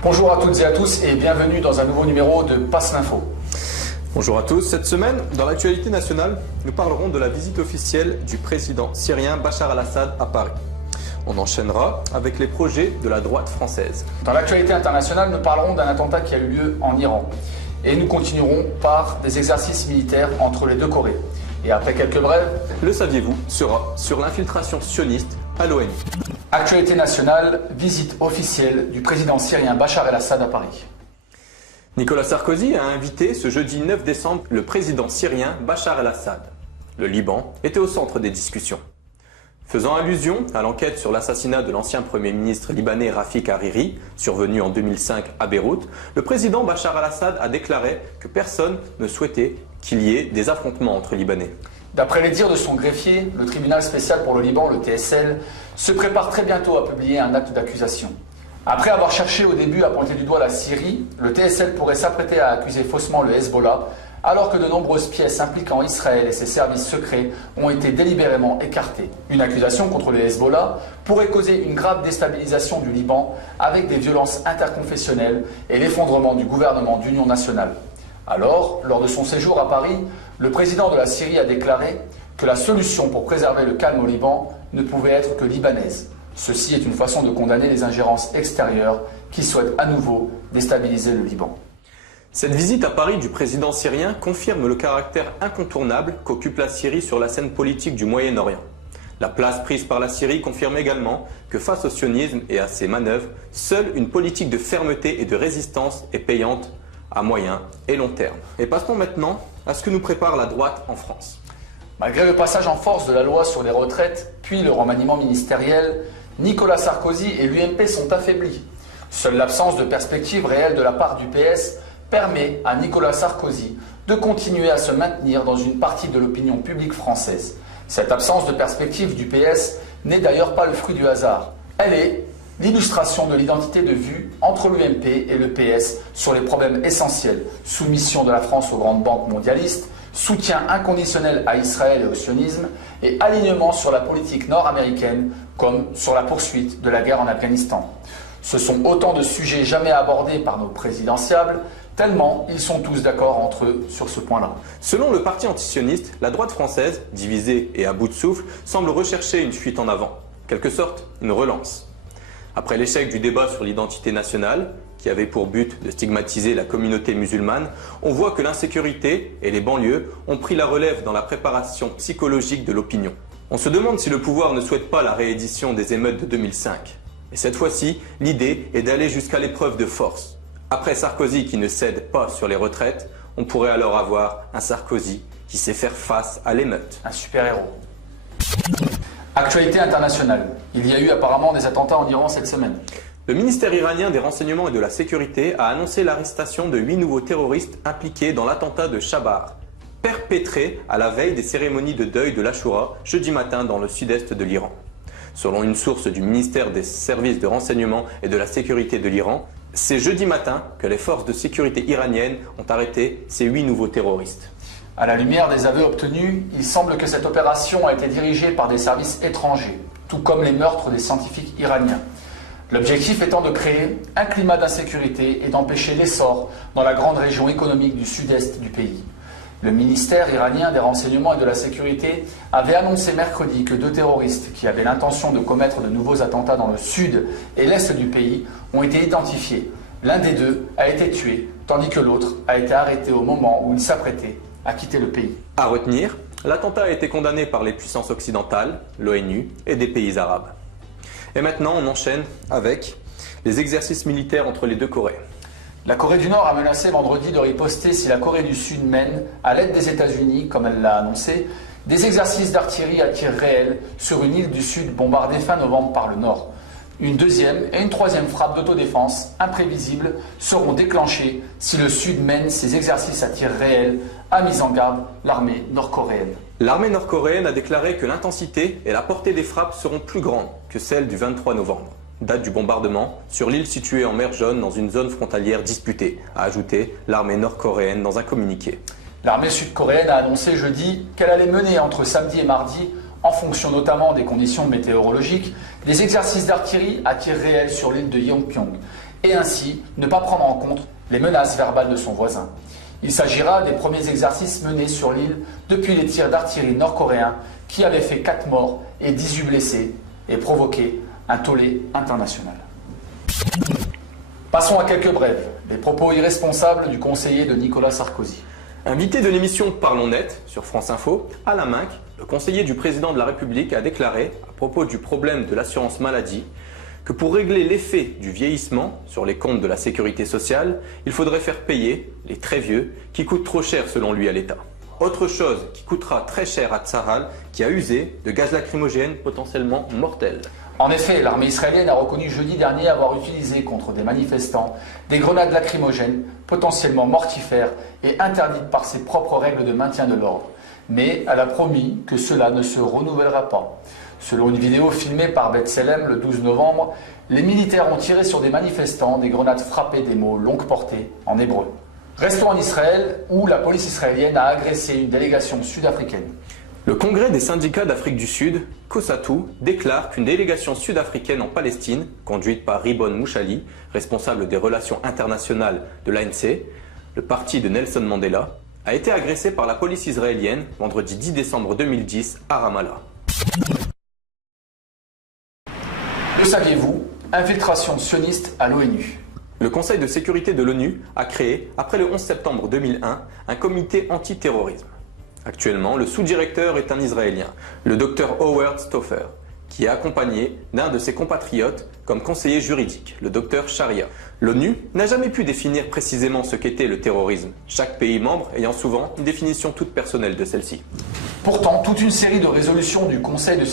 Bonjour à toutes et à tous et bienvenue dans un nouveau numéro de Passe l'Info. Bonjour à tous. Cette semaine, dans l'actualité nationale, nous parlerons de la visite officielle du président syrien Bachar al-Assad à Paris. On enchaînera avec les projets de la droite française. Dans l'actualité internationale, nous parlerons d'un attentat qui a eu lieu en Iran. Et nous continuerons par des exercices militaires entre les deux Corées. Et après quelques brèves, le saviez-vous sera sur l'infiltration sioniste à l'ONU. Actualité nationale, visite officielle du président syrien Bachar el-Assad à Paris. Nicolas Sarkozy a invité ce jeudi 9 décembre le président syrien Bachar el-Assad. Le Liban était au centre des discussions. Faisant allusion à l'enquête sur l'assassinat de l'ancien Premier ministre libanais Rafik Hariri, survenu en 2005 à Beyrouth, le président Bachar el-Assad a déclaré que personne ne souhaitait qu'il y ait des affrontements entre Libanais. D'après les dires de son greffier, le tribunal spécial pour le Liban, le TSL, se prépare très bientôt à publier un acte d'accusation. Après avoir cherché au début à pointer du doigt la Syrie, le TSL pourrait s'apprêter à accuser faussement le Hezbollah, alors que de nombreuses pièces impliquant Israël et ses services secrets ont été délibérément écartées. Une accusation contre le Hezbollah pourrait causer une grave déstabilisation du Liban avec des violences interconfessionnelles et l'effondrement du gouvernement d'union nationale. Alors, lors de son séjour à Paris, le président de la Syrie a déclaré que la solution pour préserver le calme au Liban ne pouvait être que libanaise. Ceci est une façon de condamner les ingérences extérieures qui souhaitent à nouveau déstabiliser le Liban. Cette visite à Paris du président syrien confirme le caractère incontournable qu'occupe la Syrie sur la scène politique du Moyen-Orient. La place prise par la Syrie confirme également que face au sionisme et à ses manœuvres, seule une politique de fermeté et de résistance est payante à moyen et long terme. Et passons maintenant à ce que nous prépare la droite en France. Malgré le passage en force de la loi sur les retraites, puis le remaniement ministériel, Nicolas Sarkozy et l'UMP sont affaiblis. Seule l'absence de perspective réelle de la part du PS permet à Nicolas Sarkozy de continuer à se maintenir dans une partie de l'opinion publique française. Cette absence de perspective du PS n'est d'ailleurs pas le fruit du hasard. Elle est l'illustration de l'identité de vue entre l'UMP et le PS sur les problèmes essentiels, soumission de la France aux grandes banques mondialistes, soutien inconditionnel à Israël et au sionisme, et alignement sur la politique nord-américaine comme sur la poursuite de la guerre en Afghanistan. Ce sont autant de sujets jamais abordés par nos présidentiables, tellement ils sont tous d'accord entre eux sur ce point-là. Selon le parti antisioniste, la droite française, divisée et à bout de souffle, semble rechercher une fuite en avant, quelque sorte une relance. Après l'échec du débat sur l'identité nationale, qui avait pour but de stigmatiser la communauté musulmane, on voit que l'insécurité et les banlieues ont pris la relève dans la préparation psychologique de l'opinion. On se demande si le pouvoir ne souhaite pas la réédition des émeutes de 2005. Et cette fois-ci, l'idée est d'aller jusqu'à l'épreuve de force. Après Sarkozy qui ne cède pas sur les retraites, on pourrait alors avoir un Sarkozy qui sait faire face à l'émeute. Un super-héros. Actualité internationale. Il y a eu apparemment des attentats en Iran cette semaine. Le ministère iranien des Renseignements et de la Sécurité a annoncé l'arrestation de 8 nouveaux terroristes impliqués dans l'attentat de Shabar, perpétré à la veille des cérémonies de deuil de l'Ashura, jeudi matin dans le sud-est de l'Iran. Selon une source du ministère des services de renseignement et de la sécurité de l'Iran, c'est jeudi matin que les forces de sécurité iraniennes ont arrêté ces 8 nouveaux terroristes. À la lumière des aveux obtenus, il semble que cette opération a été dirigée par des services étrangers, tout comme les meurtres des scientifiques iraniens. L'objectif étant de créer un climat d'insécurité et d'empêcher l'essor dans la grande région économique du sud-est du pays. Le ministère iranien des Renseignements et de la Sécurité avait annoncé mercredi que 2 terroristes qui avaient l'intention de commettre de nouveaux attentats dans le sud et l'est du pays ont été identifiés. L'un des 2 a été tué, tandis que l'autre a été arrêté au moment où il s'apprêtait à quitter le pays. À retenir, l'attentat a été condamné par les puissances occidentales, l'ONU et des pays arabes. Et maintenant, on enchaîne avec les exercices militaires entre les deux Corées. La Corée du Nord a menacé vendredi de riposter si la Corée du Sud mène, à l'aide des États-Unis, comme elle l'a annoncé, des exercices d'artillerie à tir réel sur une île du Sud bombardée fin novembre par le Nord. Une deuxième et une troisième frappe d'autodéfense, imprévisibles, seront déclenchées si le Sud mène ses exercices à tir réel, a mis en garde l'armée nord-coréenne. L'armée nord-coréenne a déclaré que l'intensité et la portée des frappes seront plus grandes que celles du 23 novembre, date du bombardement sur l'île située en mer Jaune dans une zone frontalière disputée, a ajouté l'armée nord-coréenne dans un communiqué. L'armée sud-coréenne a annoncé jeudi qu'elle allait mener entre samedi et mardi, en fonction notamment des conditions météorologiques, des exercices d'artillerie à tir réel sur l'île de Yeonpyeong et ainsi ne pas prendre en compte les menaces verbales de son voisin. Il s'agira des premiers exercices menés sur l'île depuis les tirs d'artillerie nord-coréens qui avaient fait 4 morts et 18 blessés et provoqué un tollé international. Passons à quelques brèves, les propos irresponsables du conseiller de Nicolas Sarkozy. Invité de l'émission Parlons Net sur France Info, Alain Minc, le conseiller du président de la République, a déclaré à propos du problème de l'assurance maladie que pour régler l'effet du vieillissement sur les comptes de la sécurité sociale, il faudrait faire payer les très vieux qui coûtent trop cher selon lui à l'État. Autre chose qui coûtera très cher à Tsahal, qui a usé de gaz lacrymogène potentiellement mortel. En effet, l'armée israélienne a reconnu jeudi dernier avoir utilisé contre des manifestants des grenades lacrymogènes potentiellement mortifères et interdites par ses propres règles de maintien de l'ordre. Mais elle a promis que cela ne se renouvellera pas. Selon une vidéo filmée par B'Tselem le 12 novembre, les militaires ont tiré sur des manifestants des grenades frappées des mots longue portée en hébreu. Restons en Israël où la police israélienne a agressé une délégation sud-africaine. Le Congrès des syndicats d'Afrique du Sud, COSATU, déclare qu'une délégation sud-africaine en Palestine, conduite par Ribon Mouchali, responsable des relations internationales de l'ANC, le parti de Nelson Mandela, a été agressée par la police israélienne vendredi 10 décembre 2010 à Ramallah. Le saviez-vous? Infiltration sioniste à l'ONU. Le Conseil de sécurité de l'ONU a créé, après le 11 septembre 2001, un comité antiterrorisme. Actuellement, le sous-directeur est un Israélien, le Dr Howard Stauffer, qui est accompagné d'un de ses compatriotes comme conseiller juridique, le Dr Sharia. L'ONU n'a jamais pu définir précisément ce qu'était le terrorisme, chaque pays membre ayant souvent une définition toute personnelle de celle-ci. Pourtant, toute une série de résolutions du Conseil de sécurité